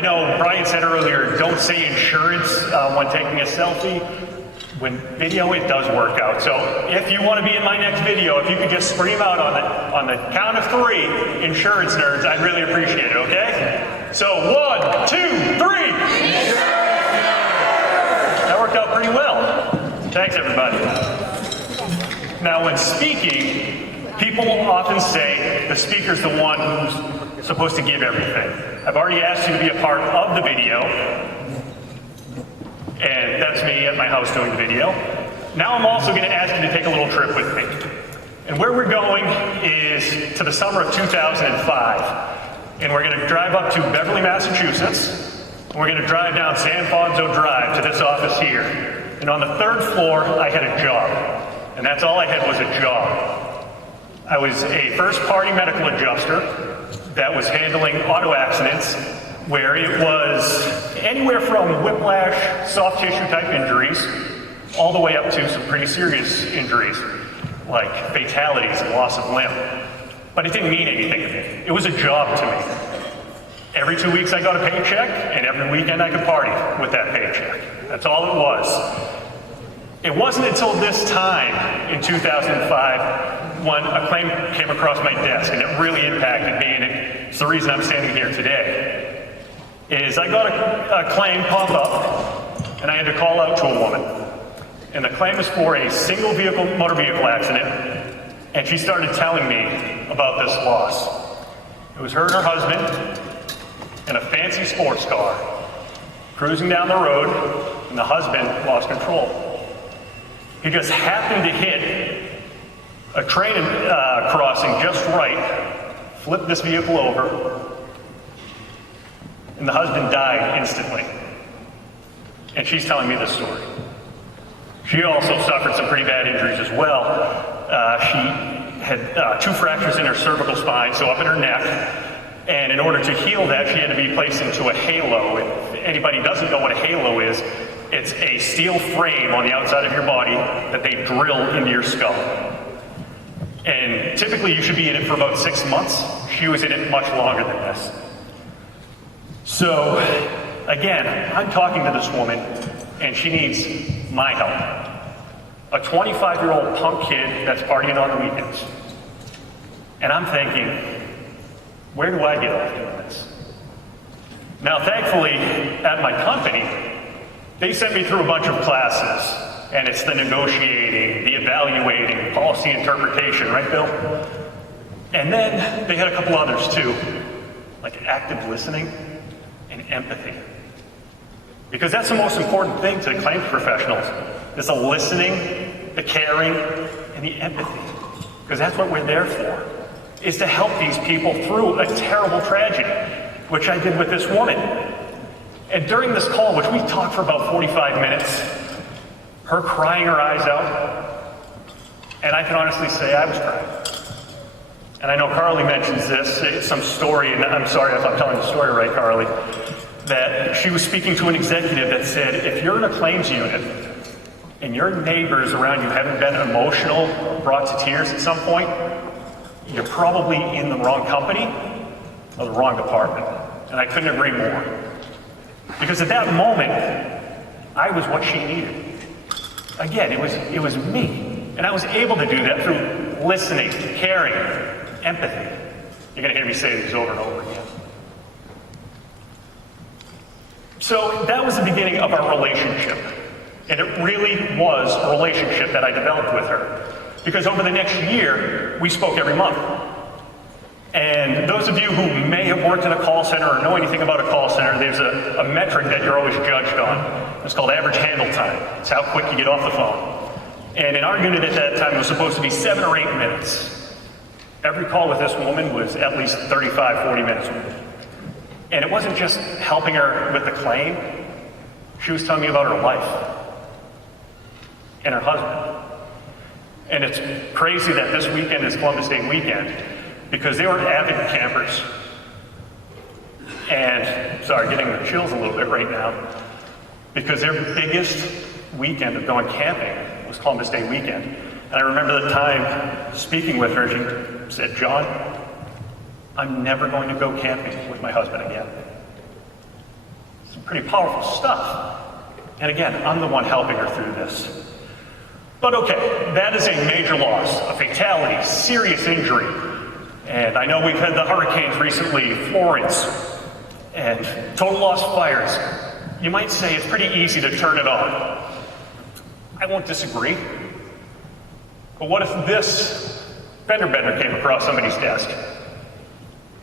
I know Brian said earlier, don't say insurance when taking a selfie. When video, it does work out. So if you want to be in my next video, if you could just scream out on the count of 3, insurance nerds, I'd really appreciate it, okay? So 1, 2, 3. That worked out pretty well. Thanks, everybody. Now, when speaking, people often say the speaker's the one who's supposed to give everything. I've already asked you to be a part of the video, and that's me at my house doing the video. Now I'm also going to ask you to take a little trip with me. And where we're going is to the summer of 2005. And we're going to drive up to Beverly, Massachusetts. And we're going to drive down San Fonso Drive to this office here. And on the 3rd floor, I had a job. And that's all I had was a job. I was a first-party medical adjuster that was handling auto accidents where it was anywhere from whiplash, soft tissue type injuries, all the way up to some pretty serious injuries, like fatalities and loss of limb. But it didn't mean anything to me. It was a job to me. Every 2 weeks I got a paycheck, and every weekend I could party with that paycheck. That's all it was. It wasn't until this time, in 2005, when a claim came across my desk, and it really impacted me, and it's the reason I'm standing here today. Is I got a claim pop up, and I had to call out to a woman. And the claim is for a single vehicle motor vehicle accident, and she started telling me about this loss. It was her and her husband in a fancy sports car, cruising down the road, and the husband lost control. He just happened to hit a train crossing just right, flipped this vehicle over, and the husband died instantly. And she's telling me this story. She also suffered some pretty bad injuries as well. She had 2 fractures in her cervical spine, so up in her neck. And in order to heal that, she had to be placed into a halo. If anybody doesn't know what a halo is, it's a steel frame on the outside of your body that they drill into your skull. And typically you should be in it for about 6 months. She was in it much longer than this. So, again, I'm talking to this woman, and she needs my help. A 25-year-old punk kid that's partying on the weekends. And I'm thinking, where do I get off doing this? Now, thankfully, at my company, they sent me through a bunch of classes, and it's the negotiating, the evaluating, policy interpretation, right, Bill? And then they had a couple others, too, like active listening and empathy. Because that's the most important thing to the claims professionals, is the listening, the caring, and the empathy. Because that's what we're there for, is to help these people through a terrible tragedy, which I did with this woman. And during this call, which we talked for about 45 minutes, her crying her eyes out, and I can honestly say I was crying. And I know Carly mentions this, it's some story, and I'm sorry if I'm telling the story right, Carly, that she was speaking to an executive that said, if you're in a claims unit and your neighbors around you haven't been emotional, brought to tears at some point, you're probably in the wrong company or the wrong department. And I couldn't agree more. Because at that moment, I was what she needed. Again, it was me. And I was able to do that through listening, caring, empathy. You're going to hear me say these over and over again. So that was the beginning of our relationship. And it really was a relationship that I developed with her. Because over the next year, we spoke every month. And those of you who may have worked in a call center or know anything about a call center, there's a metric that you're always judged on. It's called average handle time. It's how quick you get off the phone. And in our unit at that time, it was supposed to be 7 or 8 minutes. Every call with this woman was at least 35, 40 minutes. And it wasn't just helping her with the claim. She was telling me about her life and her husband. And it's crazy that this weekend is Columbus Day weekend because they were avid campers. And, sorry, getting the chills a little bit right now, because their biggest weekend of going camping was Columbus Day weekend. And I remember the time speaking with her, she said, John, I'm never going to go camping with my husband again. Pretty powerful stuff. And again, I'm the one helping her through this. But okay, that is a major loss, a fatality, serious injury. And I know we've had the hurricanes recently, Florence, and total loss fires. You might say it's pretty easy to turn it on. I won't disagree. But what if this fender bender came across somebody's desk?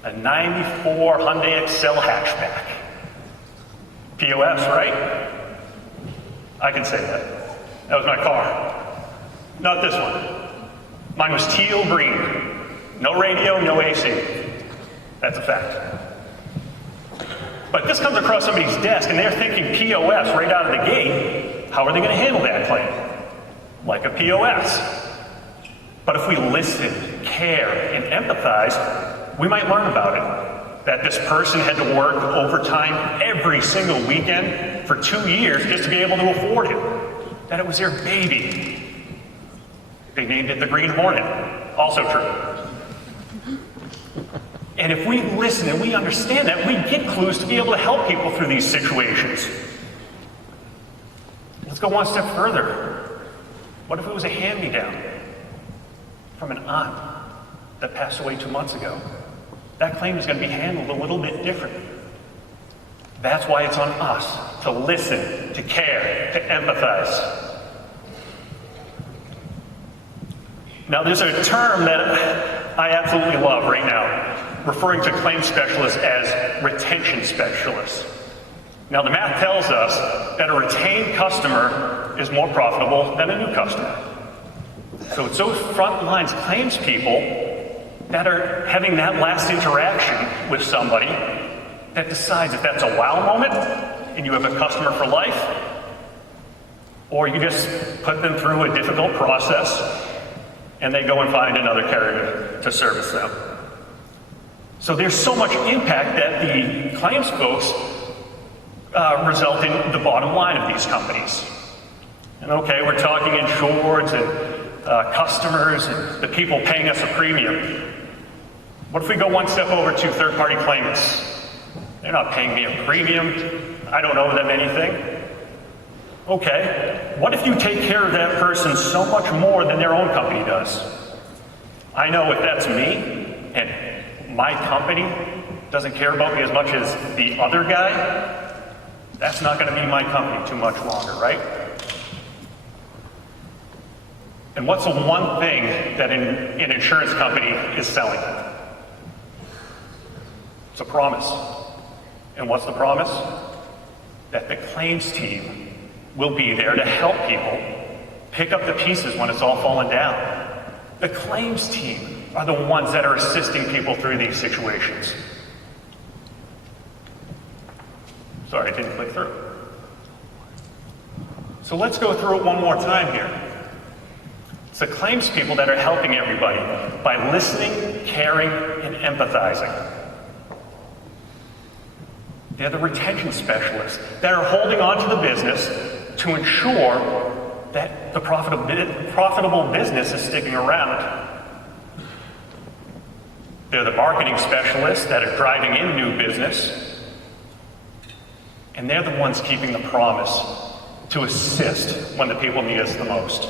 A 94 Hyundai Excel hatchback. POS, right? I can say that. That was my car. Not this one. Mine was teal green. No radio, no AC. That's a fact. But this comes across somebody's desk and they're thinking POS right out of the gate. How are they going to handle that claim? Like a POS. But if we listen, care, and empathize, we might learn about it. That this person had to work overtime every single weekend for 2 years just to be able to afford it. That it was their baby. They named it the Green Hornet. Also true. And if we listen and we understand that, we get clues to be able to help people through these situations. Let's go one step further. What if it was a hand-me-down from an aunt that passed away 2 months ago? That claim is going to be handled a little bit different. That's why it's on us to listen, to care, to empathize. Now, there's a term that I absolutely love right now, referring to claim specialists as retention specialists. Now, the math tells us that a retained customer is more profitable than a new customer. So it's those front lines claims people that are having that last interaction with somebody that decides if that's a wow moment and you have a customer for life, or you just put them through a difficult process and they go and find another carrier to service them. So there's so much impact that the claims folks result in the bottom line of these companies. And okay, we're talking insureds and customers and the people paying us a premium. What if we go one step over to third-party claimants? They're not paying me a premium. I don't owe them anything. Okay, what if you take care of that person so much more than their own company does? I know if that's me and my company doesn't care about me as much as the other guy, that's not going to be my company too much longer, right? And what's the one thing that an insurance company is selling? It's a promise. And what's the promise? That the claims team will be there to help people pick up the pieces when it's all fallen down. The claims team are the ones that are assisting people through these situations. Sorry, it didn't click through. So let's go through it one more time here. It's the claims people that are helping everybody by listening, caring, and empathizing. They're the retention specialists that are holding on to the business to ensure that the profitable business is sticking around. They're the marketing specialists that are driving in new business. And they're the ones keeping the promise to assist when the people need us the most.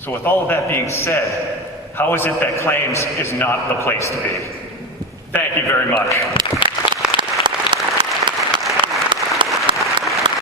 So with all of that being said, how is it that claims is not the place to be? Thank you very much.